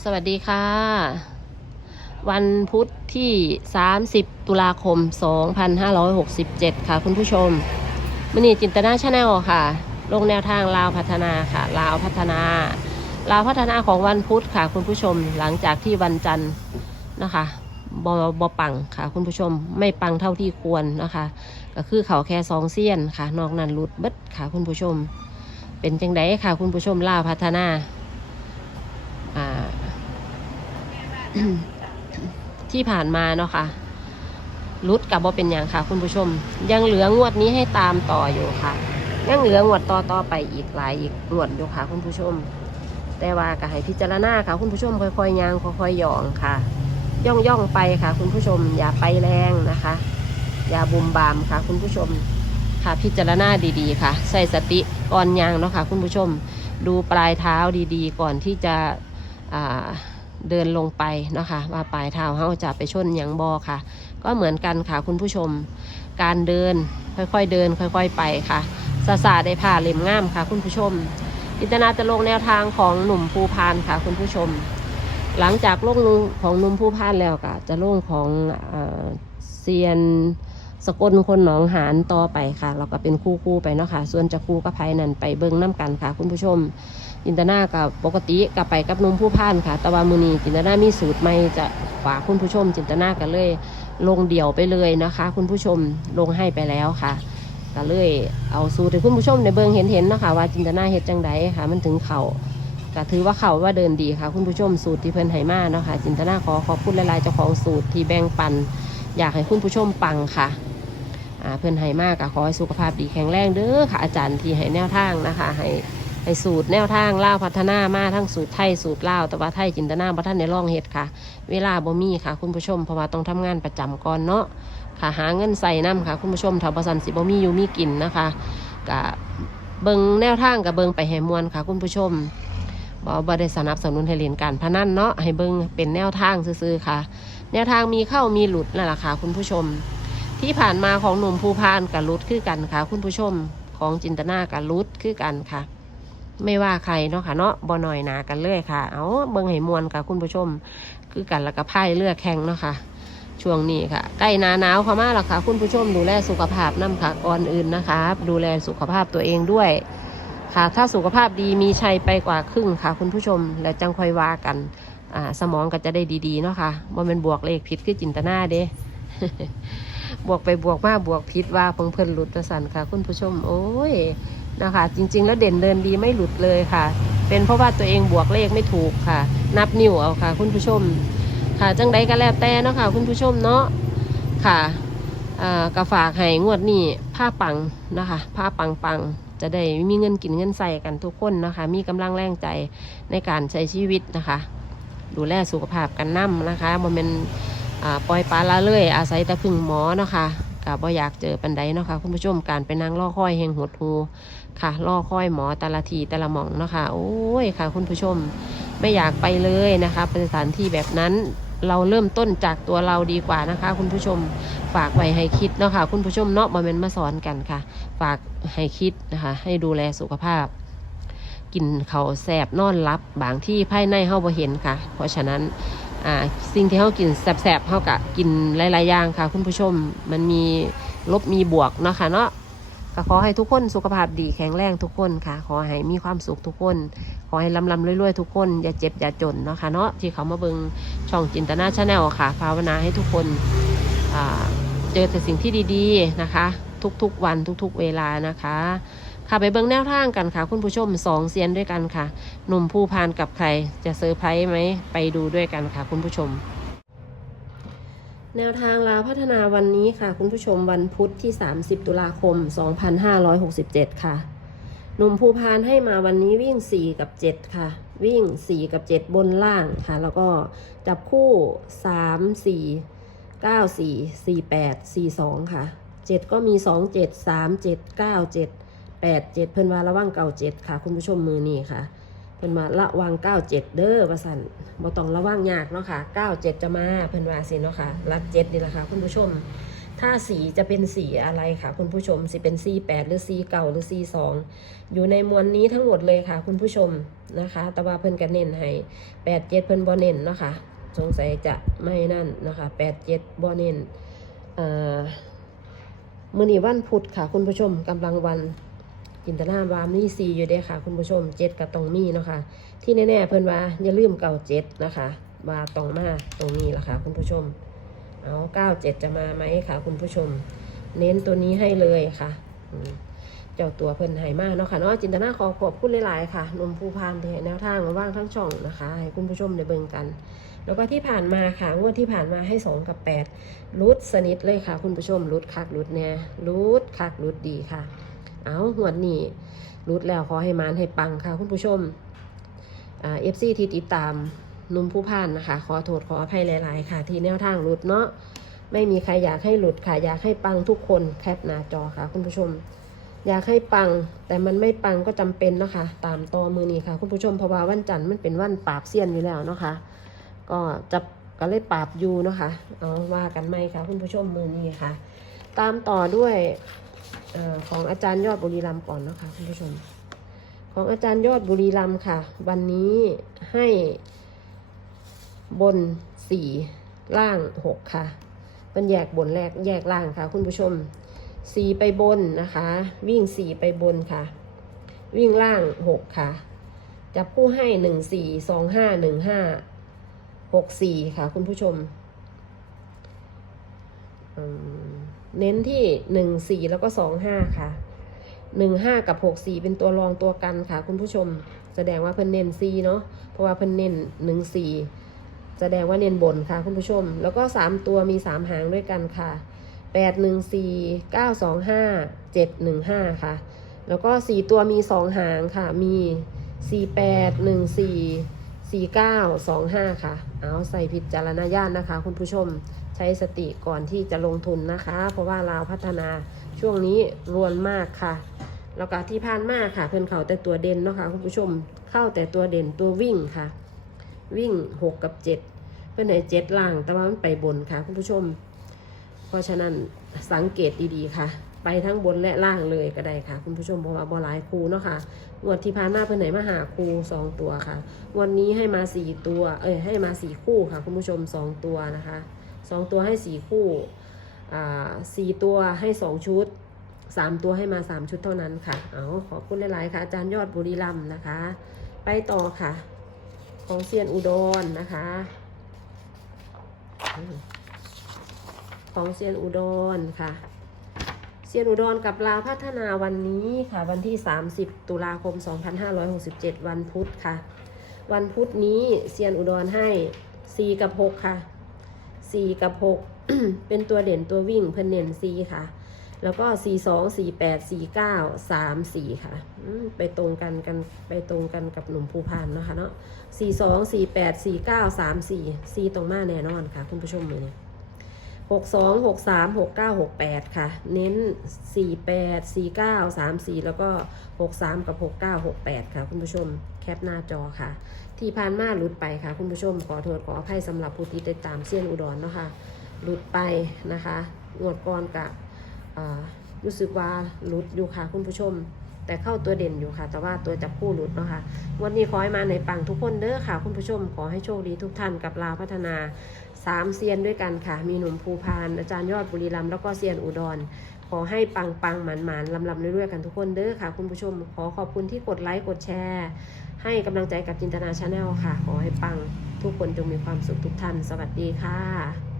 สวัสดีค่ะ วันพุธที่ 30 ตุลาคม 2567 ค่ะ คุณผู้ชมมณีจินตนาชาแนลค่ะ ลงแนวทางลาวพัฒนาค่ะลาวพัฒนาลาวพัฒนาของวันพุธค่ะ คุณผู้ชมหลังจากที่วันจันทร์นะคะบอบอปังค่ะ คุณผู้ชมไม่ปังเท่าที่ควรนะคะ ก็คือเขาแค่สองเสี้ยนค่ะ นอกนั้นหลุดเบิดค่ะ คุณผู้ชม เป็นจังไดค่ะ คุณผู้ชมลาวพัฒนา อ่า ที่ผ่านมาเนาะค่ะรุดกับว่าเป็นอย่างค่ะ คุณผู้ชม ยังเหลืองวดนี้ให้ตามต่ออยู่ค่ะยังเหลืองวดต่อต่อไปอีกหลายอีกงวดอยู่ค่ะคุณผู้ชม แต่ว่าก็ให้พิจารณาค่ะคุณผู้ชม ค่อยๆยางค่อยๆหยองค่ะ ย่องย่องไปค่ะ คุณผู้ชม อย่าไปแรงนะคะ อย่าบุมบามค่ะ คุณผู้ชมค่ะพิจารณาดีๆ ค่ะ ใส่สติก่อนยางเนาะค่ะ คุณผู้ชม ดูปลายเท้าดีๆ ก่อนที่จะอ่า เดินลงไปนะคะว่าปลายเท้าเขาจะไปชนหยังบอค่ะ ก็เหมือนกันค่ะคุณผู้ชม การเดินค่อยๆเดิน ค่อย ๆ ไปค่ะสาสาได้ผ่าเล่มง่ามค่ะ คุณผู้ชมอิตนาจะลงแนวทางของหนุ่มภูพานค่ะ คุณผู้ชม หลังจากลงของหนุ่มภูพานแล้วก็จะลงของอเซียน สกลคนหนองหานต่อไปค่ะ เราก็เป็นคู่คู่ๆไปเนาะค่ะ ส่วนจะคู่กับไพนั่นไปเบิ้งน้ำกันค่ะ คุณผู้ชม จินตนากับปกติกับไปกับนุ่มผู้พ่านค่ะ แต่ว่ามือนีจินตนามีสูตรใหม่จะฝากคุณผู้ชม จินตนากันเลย ลงเดี่ยวไปเลยนะคะ คุณผู้ชมลงให้ไปแล้วค่ะก็เลยเอาสูตรให้คุณผู้ชมในเบิ้งเห็นเห็นๆเนาะคะว่าจินตนาเฮ็ดจังไดค่ะ มันถึงเขาก็ถือว่าเขาว่าเดินดีค่ะ คุณผู้ชมสูตรที่เพิ่นให้มาเนาะค่ะจินตนาขอขอบคุณหลายๆเจ้าของสูตรที่แบ่งปัน อยากให้คุณผู้ชมปังค่ะ เพื่อนให้มากก็ขอให้สุขภาพดีแข็งแรงเด้อค่ะอาจารย์ที่ให้แนวทางนะคะให้ให้สูตรแนวทางล่าวพัฒนามาทั้งสูตรไทยสูตรล่าวแต่ว่าไทยจินตนาพระท่านในร่องเฮ็ดค่ะ เวลาบ่มีค่ะ คุณผู้ชมเพราะว่าต้องทำงานประจำก่อนเนาะค่ะหาเงินใส่น้ำค่ะ คุณผู้ชมถ้าบ่สันสิบ่มีอยู่มีกินนะคะกะเบิงแนวทางกับเบิงไปให้มวนค่ะ คุณผู้ชมบ่บ่ได้สนับสนุนให้เล่นการพนันเนาะให้เบิงเป็นแนวทางซื่อๆค่ะ แนวทางมีเข้ามีหลุดนั่นแหละค่ะ คุณผู้ชม ที่ผ่านมาของหนุ่มภูพานกับรุดคือกันค่ะ คุณผู้ชมของจินตนากับรุดคือกันค่ะ ไม่ว่าใครเนาะค่ะเนาะบ่หน่อยหนากันเลยค่ะ เอาเบิ่งให้มวนค่ะ คุณผู้ชมคือกันแล้วก็พ่ายเลือกแข่งเนาะค่ะช่วงนี้ค่ะ ใกล้หนาหนาวเข้ามาแล้วค่ะ คุณผู้ชมดูแลสุขภาพน้ำค่ะก่อนอื่นนะคะ ดูแลสุขภาพตัวเองด้วย ค่ะ ถ้าสุขภาพดีมีชัยไปกว่าครึ่งค่ะ คุณผู้ชมแล้วจังค่อยว่ากันอ่าสมองก็จะได้ดีๆเนาะค่ะว่ามันบวกเลขผิดคือจินตนาเด้ บวกไปบวกมาบวกพิษว่าเพิ่งเพิ่นหลุดประสันค่ะ คุณผู้ชม โอ้ยนะคะ จริง ๆ แล้วเด่นเดินดีไม่หลุดเลยค่ะ เป็นเพราะว่าตัวเองบวกเลขไม่ถูกค่ะ นับนิ้วเอาค่ะ คุณผู้ชม ค่ะจังใดก็แล้วแต่เนาะค่ะ คุณผู้ชมเนาะค่ะอ่ากระฝากให้งวดนี้ผ้าปังนะคะ ผ้าปังปังจะได้มีเงินกินเงินใส่กันทุกคนนะคะ มีกำลังแรงใจในการใช้ชีวิตนะคะ ดูแลสุขภาพกันนํนะคะมันเป็นอ่า ปล่อยปลาละเลยอาศัยแต่พึ่งหมอเนาะค่ะกับบ่อยากเจอปันไดเนาะค่ะคุณผู้ชมการไปนั่งล่อค่อยเฮงหดหูค่ะล่อค่อยหมอแต่ละทีแต่ละหม่องเนาะค่ะโอ้ยค่ะ คุณผู้ชมไม่อยากไปเลยนะคะเป็นสถานที่แบบนั้นเราเริ่มต้นจากตัวเราดีกว่านะคะ คุณผู้ชมฝากไว้ให้คิดเนาะค่ะคุณผู้ชมเนาะมาเป็นมาสอนกันค่ะ ฝากให้คิดนะคะ ให้ดูแลสุขภาพ กินเขาแสบนอนรับบางที่ภายในเฮาบ่เห็นค่ะ เพราะฉะนั้น อ่าสิ่งที่เขากินแสบๆเขากะกินหลายๆอย่างค่ะ คุณผู้ชมมันมีลบมีบวกเนาะค่ะเนาะก็ขอให้ทุกคนสุขภาพดีแข็งแรงทุกคนค่ะ ขอให้มีความสุขทุกคน ขอให้ลำลำรวยๆทุกคน อย่าเจ็บอย่าจนเนาะค่ะเนาะที่เขามาเบิงช่องจินตนาชาแนลค่ะ ภาวนาให้ทุกคนเจอแต่สิ่งที่ดีๆนะคะ ทุกๆวันทุกๆเวลานะคะ ค่ะไปเบิ่งแนวทางกันค่ะ คุณผู้ชมสองเซียนด้วยกันค่ะ หนุ่มผู้พานกับใครจะเซอร์ไพรส์ไหมไปดูด้วยกันค่ะ คุณผู้ชม แนวทางลาวพัฒนาวันนี้ค่ะ คุณผู้ชมวันพุธที่ 30 ตุลาคม 2567 ค่ะ หนุ่มภูพานให้มาวันนี้วิ่ง 4 กับ 7 ค่ะ วิ่ง 4 กับ 7 บนล่างค่ะ แล้วก็จับคู่ 3 4 9 4 4 8 4 2 ค่ะ 7 ก็มี 2 7 3 7 9 7 แปดเจ็ดเพิ่นว่าระวังเก่าเจ็ดค่ะ คุณผู้ชมมือนี่ค่ะ เพิ่นว่าระวังเก้าเจ็ดเด้อว่าสันบ่ต้องระวังยากเนาะค่ะเก้าเจ็ดจะมาเพิ่นว่าสิเนาะค่ะรักเจ็ดนี่แหละค่ะคุณผู้ชม ถ้าสีจะเป็นสีอะไรค่ะ คุณผู้ชมสีเป็นสีแปดหรือสีเก่าหรือสีสองอยู่ในมวลนี้ทั้งหมดเลยค่ะ คุณผู้ชมนะคะ แต่ว่าเพิ่นก็เน้นให้แปดเจ็ดเพิ่นบ่เน้นเนาะค่ะสงสัยจะไม่นั่นนะคะแปดเจ็ดบ่เน้นเอ่อมื้อนี้วันพุธค่ะ คุณผู้ชมกำลังวัน จินตนาวามนี่สีอยู่เด้ค่ะ คุณผู้ชมเจ็ดกับตรงมีเนาะค่ะที่แน่ๆเพิ่อนว่าอย่าลืมเก่าเจ็ดนะคะว่าตรงมาตรงนี้ละค่ะ คุณผู้ชม เอาเก้าเจ็ดจะมาไหมคะคุณผู้ชม เน้นตัวนี้ให้เลยค่ะเจ้าตัวเพิ่นให้มากเนาะค่ะเนาะจินตนาขอขอบคุณหลาย ๆ ค่ะนมภูพานที่แนวทางมาว่างทั้งช่องนะคะ ให้คุณผู้ชมได้เบิ่งกัน แล้วก็ที่ผ่านมาค่ะงวดที่ผ่านมาให้สองกับแปดรุดสนิทเลยค่ะ คุณผู้ชมรุดคักรุดแน่รุดคักรุดดีค่ะ เอาหวดนี้รุดแล้วขอให้มานให้ปังค่ะ คุณผู้ชมเอฟซีที่ติดตามนุ่มผู้พานนะคะ ขอโทษขออภัยหลาย ๆ ค่ะ ที่แนวทางรุดเนาะไม่มีใครอยากให้หลุดค่ะ อยากให้ปังทุกคนแคปหน้าจอค่ะ คุณผู้ชม อยากให้ปังแต่มันไม่ปังก็จำเป็นนะคะ ตามต่อมือนี้ค่ะ คุณผู้ชมเพราะว่าวันจันทร์มันเป็นวันปราบเซียนอยู่แล้วเนาะค่ะก็จะก็เลยปราบอยูเนาะค่ะเอาว่ากันไหมค่ะ คุณผู้ชมมือนี้ค่ะ ตามต่อด้วย ออของอาจารย์ยอดบุรีรัมย์ก่อนนะคะคุณผู้ชม ของอาจารย์ยอดบุรีรัมย์ค่ะ วันนี้ให้บนสี่ล่างหกค่ะมันแยกบนแรกแยกล่างค่ะ คุณผู้ชมสี่ไปบนนะคะ วิ่งสี่ไปบนค่ะ วิ่งล่างหกค่ะ จับผู้ให้หนึ่งสี่สองห้าหนึ่งห้าหกสี่ค่ะ คุณผู้ชมอืม เน้นที่หนึ่งสี่แล้วก็สองห้าค่ะหนึ่งห้ากับหกสี่เป็นตัวรองตัวกันค่ะ คุณผู้ชม แสดงว่าเพิ่นเน้นซีเนาะเพราะว่าเพิ่นเน้นหนึ่งสี่แสดงว่าเน้นบนค่ะ คุณผู้ชม แล้วก็3ตัวมี3หางด้วยกันค่ะ8 1 4 9 2 5 7 1 5ค่ะ แล้วก็4ตัวมี2หางค่ะ มี4 8 1 4 4 9 2 5ค่ะ เอาใส่พิจารณญาณนะคะ คุณผู้ชม ใช้สติก่อนที่จะลงทุนนะคะ เพราะว่าเราพัฒนาช่วงนี้รวนมากค่ะ แล้วก็ที่ผ่านมาค่ะ เพิ่อนเขาแต่ตัวเด่นเนาะค่ะคุณผู้ชมเข้าแต่ตัวเด่นตัววิ่งค่ะ วิ่ง 6 กับ 7 เพื่อนไหนเจ็ดล่างแต่ว่ามันไปบนค่ะคุณผู้ชม เพราะฉะนั้นสังเกตดีๆค่ะ ไปทั้งบนและล่างเลยก็ได้ค่ะ คุณผู้ชมเพราะว่าบอลายคูเนาะค่ะงวดที่ผ่านมาเพื่อนไหนมาหาคูสองตัวค่ะ วันนี้ให้มาสี่ตัว เอ้ยให้มาสี่คู่ค่ะ คุณผู้ชมสองตัวนะคะ สองตัวให้สี่คู่อ่าสี่ตัวให้สองชุดสามตัวให้มาสามชุดเท่านั้นค่ะ เอาขอบคุณหลาย ๆ ค่ะ อาจารย์ยอดบุรีรัมนะคะ ไปต่อค่ะ ของเซียนอุดรนะคะ ของเซียนอุดรค่ะ เซียนอุดรกับลาพัฒนาวันนี้ค่ะ วันที่ 30 ตุลาคม 2567 วันพุธค่ะ วันพุธนี้เซียนอุดรให้ 4 กับ 6 ค่ะ 4กับ6เป็นตัวเด่นตัววิ่งเพิ่นเน้น4ค่ะ แล้วก็4 2 4 8 4 9 3 4ค่ะอืมไปตรงกันกันไปตรงกันกับหนุ่มภูพานนะคะเนาะสี่สองสี่แปดสี่เก้าสามสี่สี่ตรงมาแน่นอนค่ะ คุณผู้ชมเนี่ย หกสองหกสามหกเก้าหกแปดค่ะ เน้นสี่แปดสี่เก้าสามสี่แล้วก็หกสามกับหกเก้าหกแปดค่ะ คุณผู้ชมแคปหน้าจอค่ะ ที่ผ่านมาหลุดไปค่ะ คุณผู้ชมขอโทษขออภัยสำหรับผู้ที่ติดตามเซียนอุดรเนาะค่ะหลุดไปนะคะงวดก่อนกะอ่ารู้สึกว่าหลุดอยู่ค่ะ คุณผู้ชม แต่เข้าตัวเด่นอยู่ค่ะ แต่ว่าตัวจับคู่หลุดเนาะค่ะวันนี้ขอให้มาในปังทุกคนเด้อค่ะ คุณผู้ชมขอให้โชคดีทุกท่านกับลาวพัฒนา สามเซียนด้วยกันค่ะ มีหนุ่มภูพาน อาจารย์ยอดบุรีรัมย์แล้วก็เซียนอุดร ขอให้ปังปังหมันหมันลำลำเรื่อยๆกันทุกคนเด้อค่ะ คุณผู้ชม ขอขอบคุณที่กดไลค์กดแชร์ ให้กำลังใจกับจินตนาชาแนลค่ะ ขอให้ปังทุกคนจงมีความสุขทุกท่าน สวัสดีค่ะ